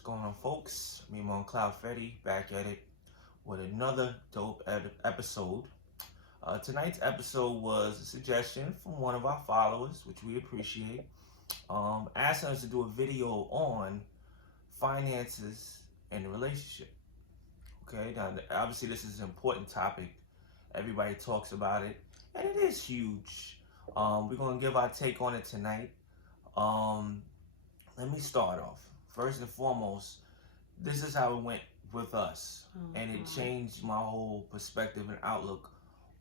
What's going on, folks? Memaoncloudfetti back at it with another dope episode. Tonight's episode was a suggestion from one of our followers, which we appreciate, asking us to do a video on finances and the relationship. Okay, now obviously this is an important topic. Everybody talks about it, and it is huge. We're gonna give our take on it tonight. Um, Let me start off. First and foremost, this is how it went with us, and it changed my whole perspective and outlook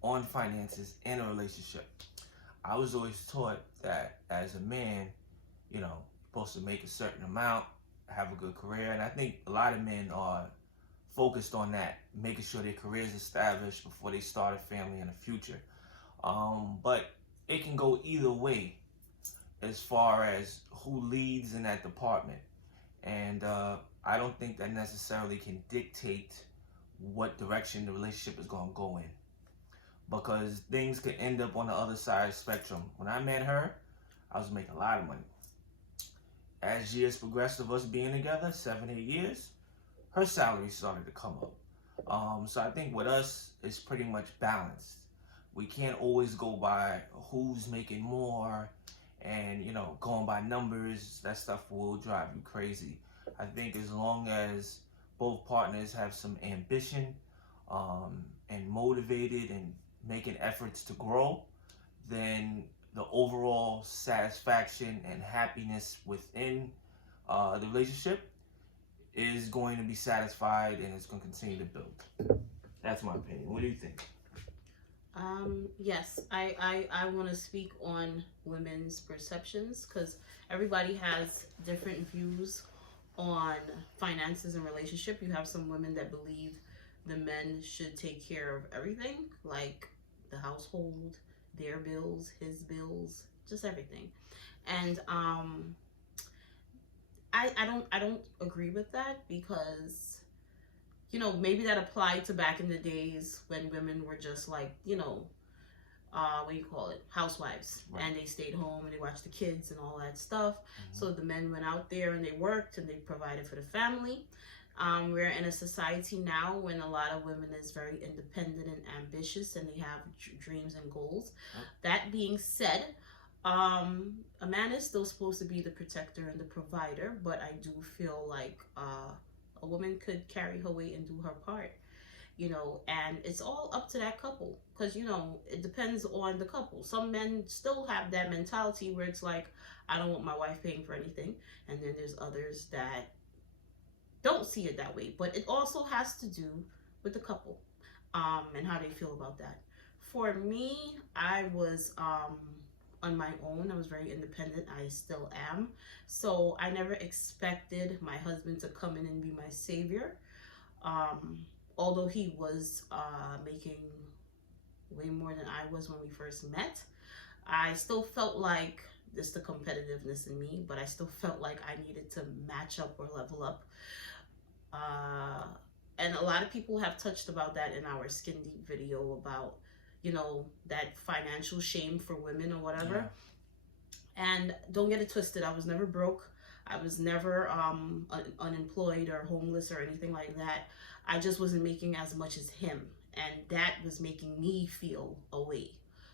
on finances in a relationship. I was always taught that as a man, you're supposed to make a certain amount, have a good career, and I think a lot of men are focused on that, making sure their career is established before they start a family in the future. But it can go either way as far as who leads in that department. And I don't think that necessarily can dictate what direction the relationship is going to go in, because things could end up on the other side of the spectrum. When I met her, I was making a lot of money. As years progressed of us being together, 7, 8 years, her salary started to come up. So I think with us, it's pretty much balanced. We can't always go by who's making more and going by numbers. That stuff will drive you crazy. I think as long as both partners have some ambition, and motivated and making efforts to grow, then the overall satisfaction and happiness within the relationship is going to be satisfied, and it's going to continue to build. That's my opinion. What do you think? Yes, I want to speak on women's perceptions, because everybody has different views on finances and relationship. You have some women that believe the men should take care of everything, like the household, their bills, his bills, just everything. And I don't agree with that, because maybe that applied to back in the days when women were just like, what do you call it, housewives, right. And they stayed home and they watched the kids and all that stuff. So the men went out there and they worked and they provided for the family. We're in a society now when a lot of women is very independent and ambitious, and they have dreams and goals. That being said, a man is still supposed to be the protector and the provider, but I do feel like a woman could carry her weight and do her part, and it's all up to that couple, because it depends on the couple. Some men still have that mentality where it's like, I don't want my wife paying for anything, and then there's others that don't see it that way. But it also has to do with the couple, and how they feel about that. For me, I was on my own. I was very independent. I still am. So I never expected my husband to come in and be my savior. Although he was making way more than I was when we first met, I still felt like, this the competitiveness in me, but I still felt like I needed to match up or level up. And a lot of people have touched about that in our Skin Deep video about, that financial shame for women or whatever. Yeah. And don't get it twisted, I was never broke. I was never unemployed or homeless or anything like that. I just wasn't making as much as him. And that was making me feel away,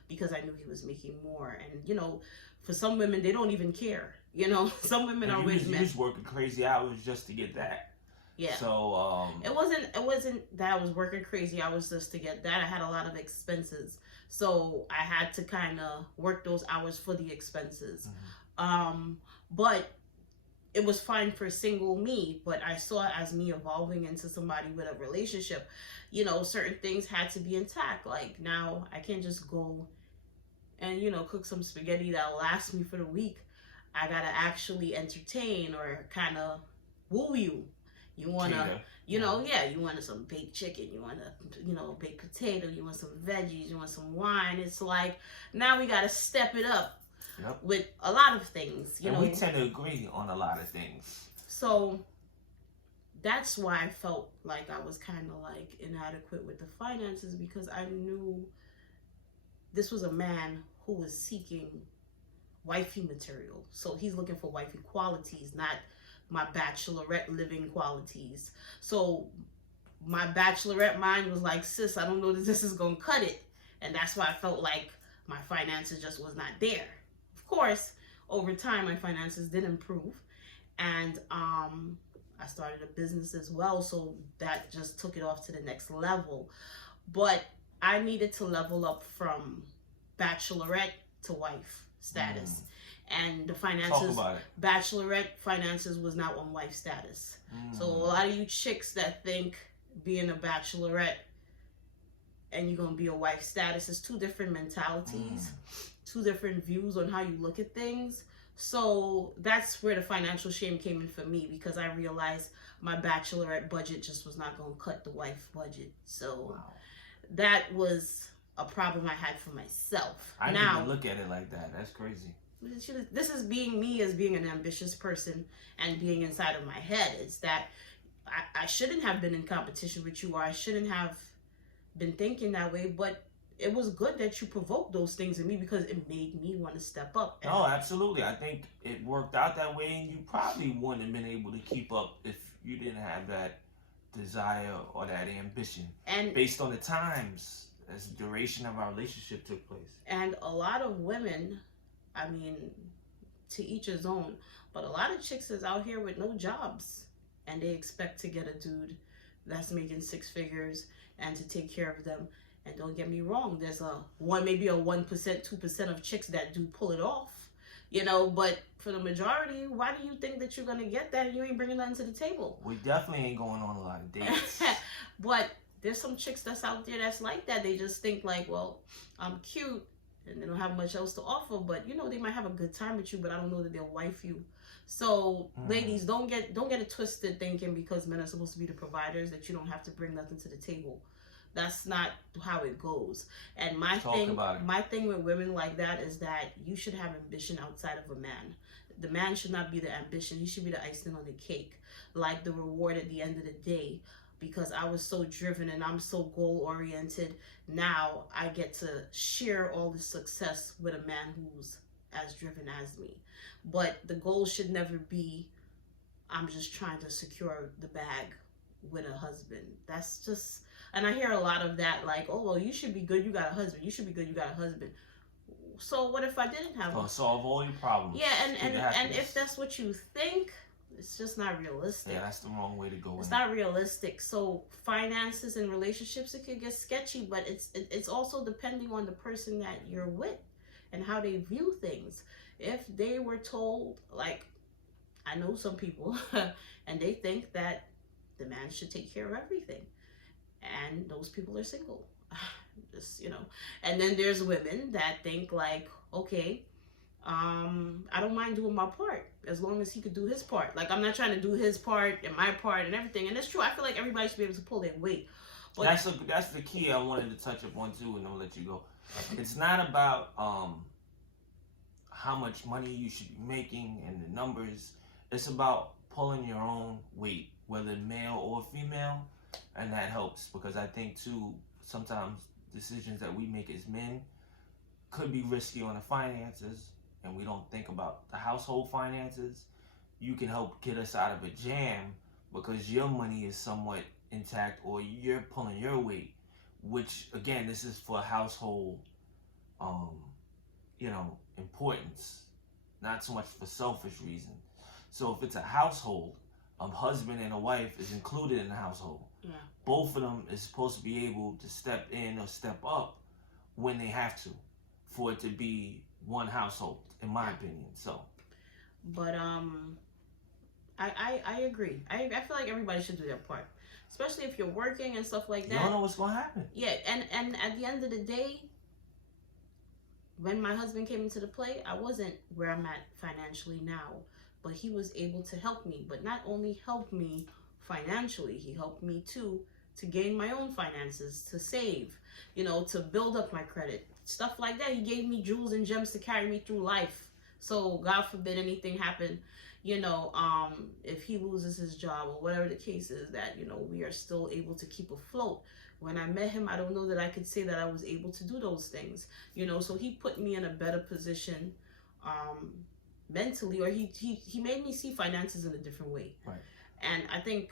because I knew he was making more. And, for some women, they don't even care. Some women are with men. You was working crazy hours just to get that. Yeah. So it wasn't that I was working crazy hours just to get that. I had a lot of expenses, so I had to kind of work those hours for the expenses. But it was fine for single me. But I saw it as me evolving into somebody with a relationship. Certain things had to be intact. Like, now I can't just go and cook some spaghetti that'll last me for the week. I gotta actually entertain or kind of woo you. You wanna, you want some baked chicken, you want baked potato, you want some veggies, you want some wine. It's like, now we gotta step it up. Yep. With a lot of things, and we tend to agree on a lot of things. So that's why I felt like I was kind of like inadequate with the finances, because I knew this was a man who was seeking wifey material. So he's looking for wifey qualities, not my bachelorette living qualities. So my bachelorette mind was like, sis, I don't know that this is gonna cut it. And that's why I felt like my finances just was not there. Of course, over time my finances did improve. And I started a business as well, so that just took it off to the next level. But I needed to level up from bachelorette to wife status. And the finances, bachelorette finances was not on wife status. So a lot of you chicks that think being a bachelorette and you're gonna be a wife status is two different mentalities, two different views on how you look at things. So that's where the financial shame came in for me, because I realized my bachelorette budget just was not gonna cut the wife budget. So that was a problem I had for myself. I didn't even look at it like that. That's crazy. This is being me as being an ambitious person and being inside of my head. It's that I shouldn't have been in competition with you, or I shouldn't have been thinking that way, but it was good that you provoked those things in me because it made me want to step up. No, absolutely. I think it worked out that way, and you probably wouldn't have been able to keep up if you didn't have that desire or that ambition. And based on the times as the duration of our relationship took place. And a lot of women, I mean, to each his own, but a lot of chicks is out here with no jobs and they expect to get a dude that's making six figures and to take care of them. And don't get me wrong, there's maybe a 1%, 2% of chicks that do pull it off, you know, but for the majority, why do you think that you're going to get that and you ain't bringing nothing to the table? We definitely ain't going on a lot of dates. But there's some chicks that's out there that's like that. They just think like, well, I'm cute and they don't have much else to offer, but you know, they might have a good time with you, but I don't know that they'll wife you. So ladies, don't get it twisted thinking because men are supposed to be the providers that you don't have to bring nothing to the table. That's not how it goes. And my thing with women like that is that you should have ambition outside of a man. The man should not be the ambition. He should be the icing on the cake, like the reward at the end of the day. Because I was so driven and I'm so goal oriented, now I get to share all the success with a man who's as driven as me. But the goal should never be, I'm just trying to secure the bag with a husband. That's just, and I hear a lot of that, like, oh, well, you should be good, you got a husband. You should be good, you got a husband. So what if I didn't have one? Solve all your problems. Yeah, and if that's what you think, it's just not realistic. Yeah, that's the wrong way to go. It's not realistic. So finances and relationships, it could get sketchy, but it's also depending on the person that you're with and how they view things. If they were told, like, I know some people, and they think that the man should take care of everything, and those people are single. Just, you know. And then there's women that think like, okay, I don't mind doing my part as long as he could do his part. Like, I'm not trying to do his part and my part and everything. And it's true. I feel like everybody should be able to pull their weight. But that's the key I wanted to touch upon too, and I'll let you go. It's not about how much money you should be making and the numbers. It's about pulling your own weight, whether male or female, and that helps, because I think too sometimes decisions that we make as men could be risky on the finances, and we don't think about the household finances. You can help get us out of a jam because your money is somewhat intact, or you're pulling your weight, which again, this is for household importance, not so much for selfish reason. So if it's a household, a husband and a wife is included in the household. Yeah. Both of them is supposed to be able to step in or step up when they have to, for it to be one household, in my opinion. So, but I agree. I feel like everybody should do their part, especially if you're working and stuff like that. You don't know what's gonna happen. Yeah, and at the end of the day, when my husband came into the play, I wasn't where I'm at financially now, but he was able to help me. But not only help me financially, he helped me too to gain my own finances, to save, to build up my credit, stuff like that. He gave me jewels and gems to carry me through life. So God forbid anything happen, if he loses his job or whatever the case is, that, we are still able to keep afloat. When I met him, I don't know that I could say that I was able to do those things, so he put me in a better position, mentally, or he made me see finances in a different way. Right. And I think,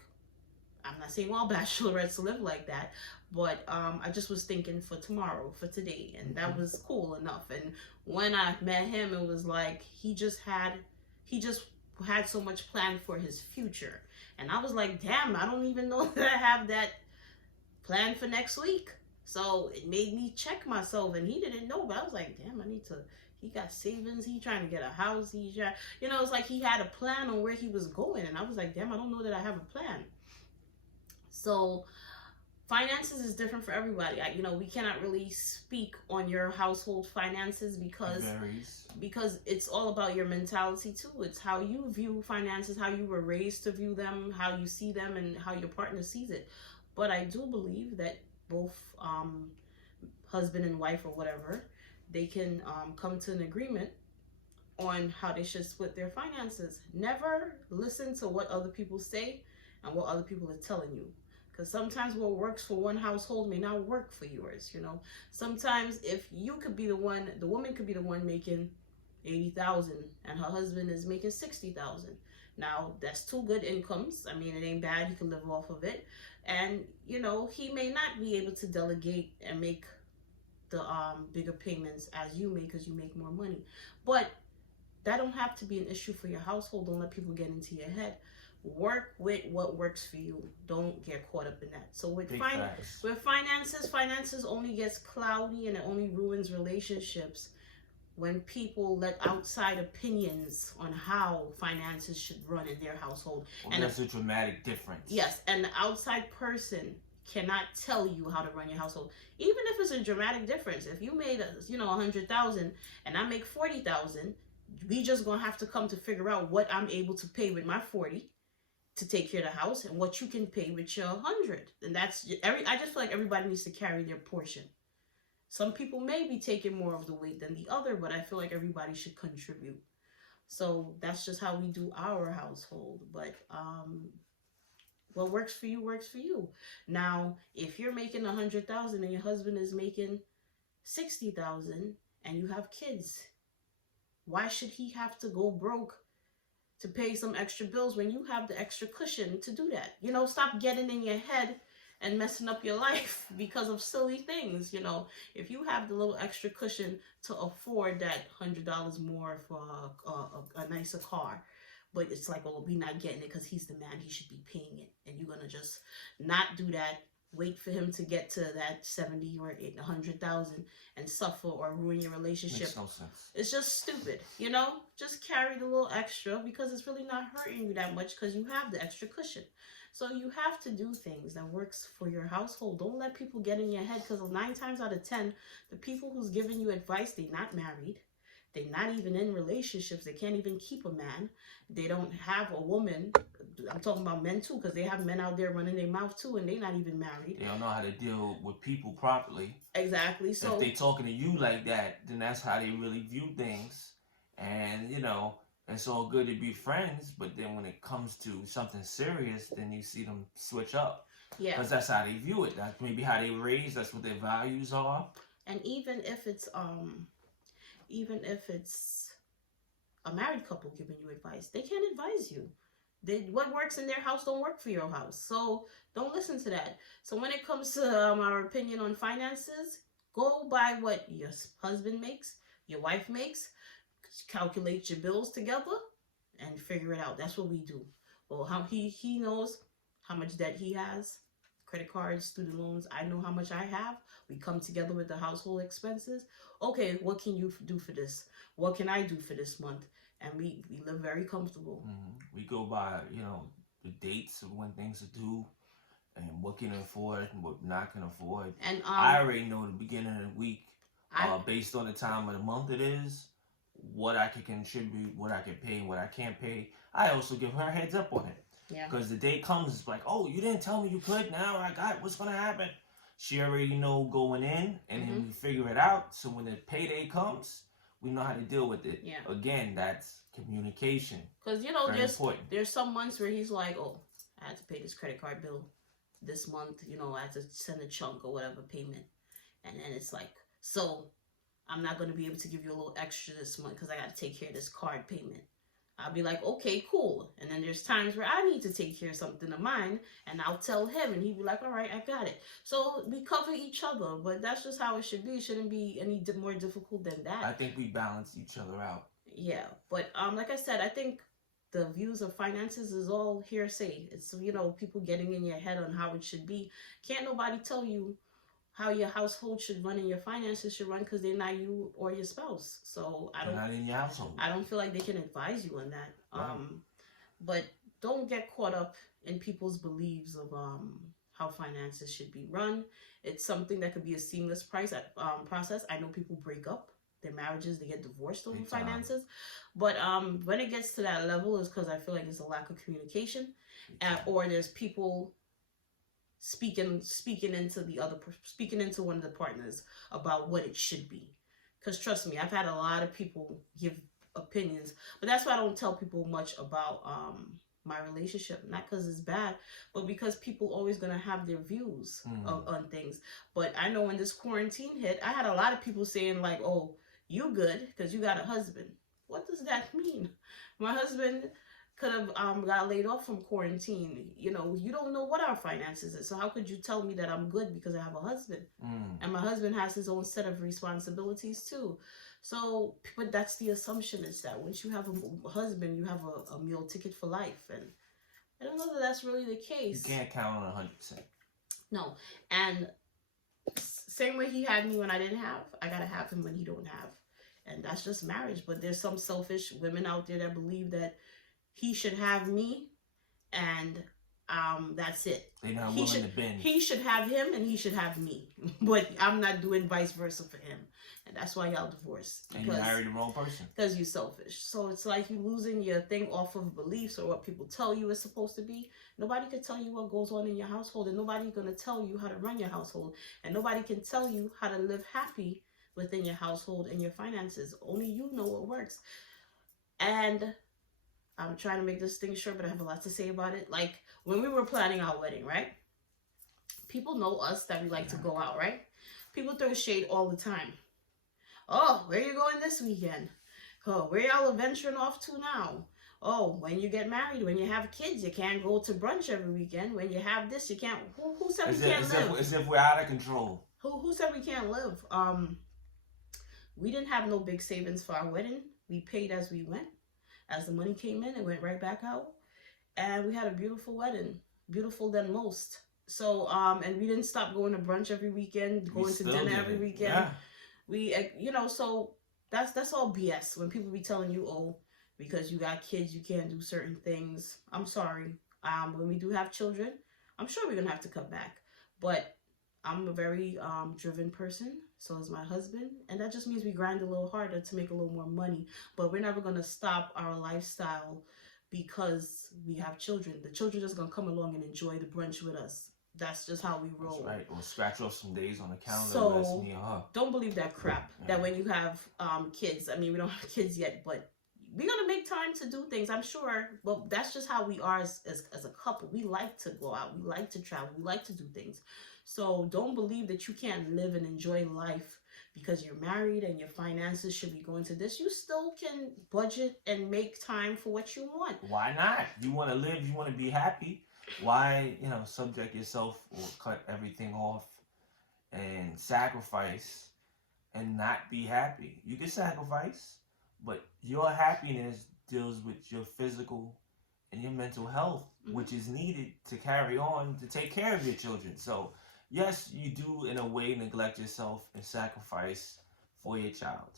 I'm not saying all bachelorettes live like that, but I just was thinking for tomorrow, for today, and that was cool enough. And when I met him, it was like he just had so much planned for his future, and I was like, damn, I don't even know that I have that planned for next week. So it made me check myself, and he didn't know, but I was like, damn, I need to. He got savings. He trying to get a house. It's like he had a plan on where he was going, and I was like, damn, I don't know that I have a plan. So finances is different for everybody. We cannot really speak on your household finances because it's all about your mentality too. It's how you view finances, how you were raised to view them, how you see them, and how your partner sees it. But I do believe that both husband and wife or whatever, they can come to an agreement on how they should split their finances. Never listen to what other people say and what other people are telling you. Because sometimes what works for one household may not work for yours, Sometimes if you could be the woman could be the one making 80,000 and her husband is making 60,000. Now, that's two good incomes. I mean, it ain't bad. He can live off of it. And, he may not be able to delegate and make the bigger payments as you make because you make more money. But that don't have to be an issue for your household. Don't let people get into your head. Work with what works for you. Don't get caught up in that. So with finances only gets cloudy and it only ruins relationships when people let outside opinions on how finances should run in their household. Well, and there's a dramatic difference. Yes, and the outside person cannot tell you how to run your household, even if it's a dramatic difference. If you made 100,000 and I make 40,000, we just gonna have to come to figure out what I'm able to pay with my 40 to take care of the house and what you can pay with your 100. And that's I just feel like everybody needs to carry their portion. Some people may be taking more of the weight than the other, but I feel like everybody should contribute. So that's just how we do our household. But what works for you works for you. Now, if you're making 100,000 and your husband is making 60,000 and you have kids, why should he have to go broke to pay some extra bills when you have the extra cushion to do that? Stop getting in your head and messing up your life because of silly things. If you have the little extra cushion to afford that $100 more for a nicer car, but it's like, well, we're not getting it because he's the man, he should be paying it, and you're gonna just not do that, wait for him to get to that 70 or 100,000 and suffer or ruin your relationship. Makes no sense. It's just stupid. Just carry the little extra because it's really not hurting you that much because you have the extra cushion. So you have to do things that works for your household. Don't let people get in your head, because 9 times out of 10, the people who's giving you advice, they're not married. They're not even in relationships. They can't even keep a man. They don't have a woman. I'm talking about men too, because they have men out there running their mouth too, and they're not even married. They don't know how to deal with people properly. Exactly. So if they talking to you like that, then that's how they really view things. And it's all good to be friends, but then when it comes to something serious, then you see them switch up. Yeah. Because that's how they view it. That's maybe how they raised. That's what their values are. And even if it's a married couple giving you advice, they can't advise you. What works in their house don't work for your house. So don't listen to that. So when it comes to our opinion on finances, go by what your husband makes, your wife makes, calculate your bills together and figure it out. That's what we do. Well, how he knows how much debt he has, credit cards, student loans. I know how much I have. We come together with the household expenses. Okay, what can you do for this? What can I do for this month? And we live very comfortable. Mm-hmm. We go by, the dates of when things are due and what can afford and what not can afford. And I already know the beginning of the week, based on the time of the month it is, what I can contribute, what I can pay, what I can't pay. I also give her a heads up on it. Yeah. Because the day comes, it's like, oh, you didn't tell me you could. Now I got what's going to happen. She already know going in, and then we figure it out. So when the payday comes, we know how to deal with it. Yeah. Again, that's communication. Because, there's some months where he's like, oh, I had to pay this credit card bill this month. I had to send a chunk or whatever payment. And then it's like, so I'm not going to be able to give you a little extra this month because I got to take care of this card payment. I'll be like, okay, cool. And then there's times where I need to take care of something of mine, and I'll tell him, and he'd be like, all right, I got it. So we cover each other, but that's just how it should be. It shouldn't be any more difficult than that. I think we balance each other out. Yeah, but like I said, I think the views of finances is all hearsay. It's, people getting in your head on how it should be. Can't nobody tell you how your household should run and your finances should run because they're not you or your spouse. So They're not in your household. I don't feel like they can advise you on that. Right. But don't get caught up in people's beliefs of how finances should be run. It's something that could be a seamless process. I know people break up their marriages, they get divorced over finances. But when it gets to that level, is because I feel like there's a lack of communication, or there's people speaking into one of the partners about what it should be. Because trust me, I've had a lot of people give opinions, but that's why I don't tell people much about my relationship. Not because it's bad, but because people always gonna have their views on things. But I know when this quarantine hit, I had a lot of people saying like, "Oh, you good because you got a husband." What does that mean? My husband could have got laid off from quarantine. You don't know what our finances is. So how could you tell me that I'm good because I have a husband? And my husband has his own set of responsibilities too. So, but that's the assumption, is that once you have a husband, you have a meal ticket for life. And I don't know that that's really the case. You can't count on 100%. No. And same way he had me when I didn't have, I got to have him when he don't have. And that's just marriage. But there's some selfish women out there that believe that he should have me, and that's it. They're not willing to bend. He should have him, and he should have me. But I'm not doing vice versa for him. And that's why y'all divorced. And you married the wrong person. Because you're selfish. So it's like you losing your thing off of beliefs or what people tell you is supposed to be. Nobody can tell you what goes on in your household, and nobody's going to tell you how to run your household. And nobody can tell you how to live happy within your household and your finances. Only you know what works. And I'm trying to make this thing short, but I have a lot to say about it. Like, when we were planning our wedding, right? People know us that we like to go out, right? People throw shade all the time. Oh, where you going this weekend? Oh, where y'all venturing off to now? Oh, when you get married, when you have kids, you can't go to brunch every weekend. When you have this, you can't. Who said we can't live? As if we're out of control. Who said we can't live? We didn't have no big savings for our wedding. We paid as we went. As the money came in, it went right back out. And we had a beautiful wedding. Beautiful than most. So, and we didn't stop going to brunch every weekend, going to dinner every weekend. Yeah. We, so that's all BS. When people be telling you, oh, because you got kids, you can't do certain things. I'm sorry. When we do have children, I'm sure we're going to have to cut back. But I'm a very driven person. So is my husband. And that just means we grind a little harder to make a little more money. But we're never going to stop our lifestyle because we have children. The children are just going to come along and enjoy the brunch with us. That's just how we roll. That's right. Or scratch off some days on the calendar. So don't believe that crap. Yeah. That when you have kids, I mean, we don't have kids yet, but we're going to make time to do things, I'm sure. But that's just how we are as a couple. We like to go out. We like to travel. We like to do things. So don't believe that you can't live and enjoy life because you're married and your finances should be going to this. You still can budget and make time for what you want. Why not? You want to live. You want to be happy. Why, subject yourself or cut everything off and sacrifice and not be happy? You can sacrifice, but your happiness deals with your physical and your mental health, which is needed to carry on to take care of your children. So, yes, you do in a way neglect yourself and sacrifice for your child.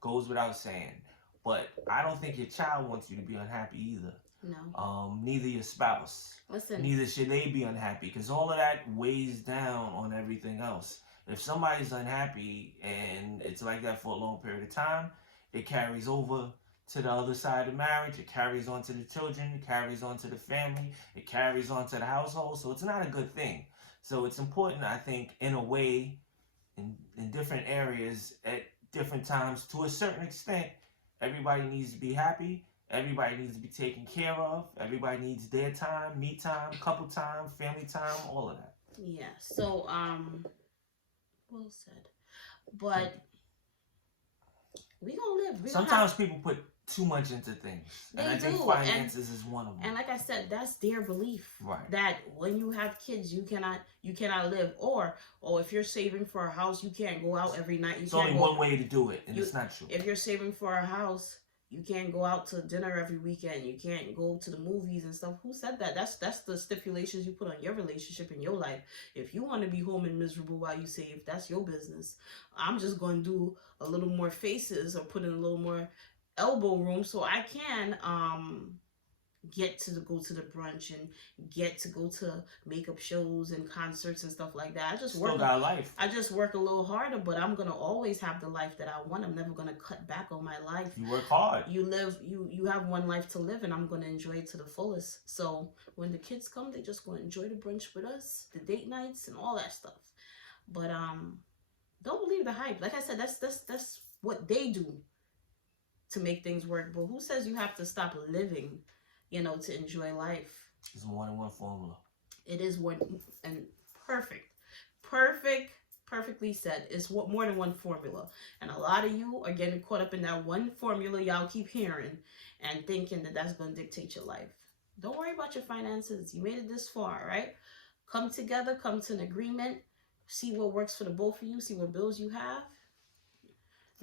Goes without saying. But I don't think your child wants you to be unhappy either. No. Neither your spouse. Listen. Neither should they be unhappy, because all of that weighs down on everything else. If somebody's unhappy and it's like that for a long period of time, it carries over to the other side of marriage. It carries on to the children. It carries on to the family. It carries on to the household. So it's not a good thing. So it's important, I think, in a way, in different areas, at different times, to a certain extent, everybody needs to be happy. Everybody needs to be taken care of. Everybody needs their time, me time, couple time, family time, all of that. Yeah. So, well said. But We gonna live. Sometimes people put too much into things, and I think finances is one of them. And like I said, that's their belief, right? That when you have kids, you cannot live, or if you're saving for a house, you can't go out every night. It's only one way to do it, and it's not true. If you're saving for a house, you can't go out to dinner every weekend. You can't go to the movies and stuff. Who said that? That's the stipulations you put on your relationship in your life. If you want to be home and miserable while you save, that's your business. I'm just going to do a little more faces or put in a little more elbow room so I can get to go to the brunch and get to go to makeup shows and concerts and stuff like that. I just work a little harder, but I'm gonna always have the life that I want. I'm never gonna cut back on my life. You work hard. You have one life to live, and I'm gonna enjoy it to the fullest. So when the kids come, they're just gonna enjoy the brunch with us, the date nights, and all that stuff. But don't believe the hype. Like I said, that's what they do to make things work. But who says you have to stop living, to enjoy life? It's more than one formula. It is one, and perfectly said. It's more than one formula. And a lot of you are getting caught up in that one formula y'all keep hearing and thinking that that's going to dictate your life. Don't worry about your finances. You made it this far, right? Come together, come to an agreement, see what works for the both of you, see what bills you have.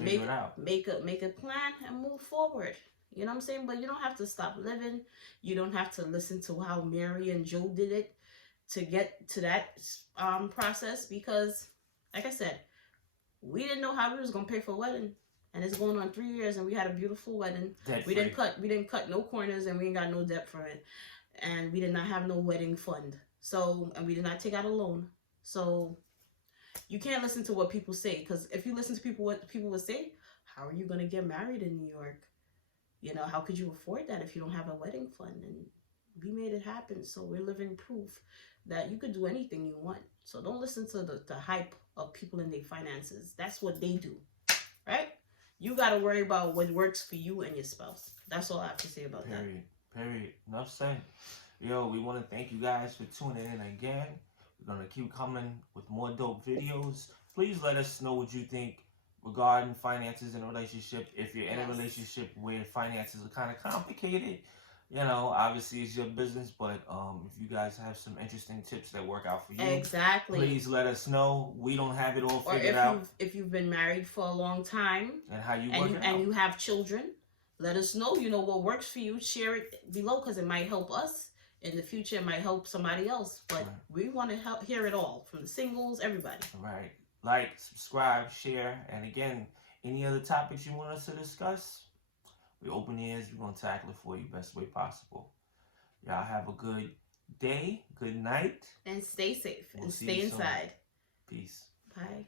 Figure it out. Make a plan and move forward. You know what I'm saying? But you don't have to stop living. You don't have to listen to how Mary and Joe did it to get to that process, because, like I said, we didn't know how we was gonna pay for a wedding, and it's going on 3 years, and we had a beautiful wedding. We didn't cut no corners, and we ain't got no debt for it, and we did not have no wedding fund. So, and we did not take out a loan. So, you can't listen to what people say, because if you listen to what people would say, how are you gonna get married in New York? How could you afford that if you don't have a wedding fund? And we made it happen. So we're living proof that you could do anything you want. So don't listen to the hype of people in their finances. That's what they do, right? You got to worry about what works for you and your spouse. That's all I have to say about that. Period. Enough said. Yo, we want to thank you guys for tuning in again. We're going to keep coming with more dope videos. Please let us know what you think regarding finances in a relationship. If you're in a relationship where finances are kind of complicated, obviously it's your business, but if you guys have some interesting tips that work out for you, exactly, please let us know. We don't have it all figured out. If you've been married for a long time and how you work it out, and you have children, let us know. What works for you. Share it below, because it might help us in the future. It might help somebody else, but we want to hear it all from the singles, everybody. Right. Like, subscribe, share, and again, any other topics you want us to discuss, we're open ears. We're going to tackle it for you best way possible. Y'all have a good day, good night. And stay safe and stay inside. Peace. Bye.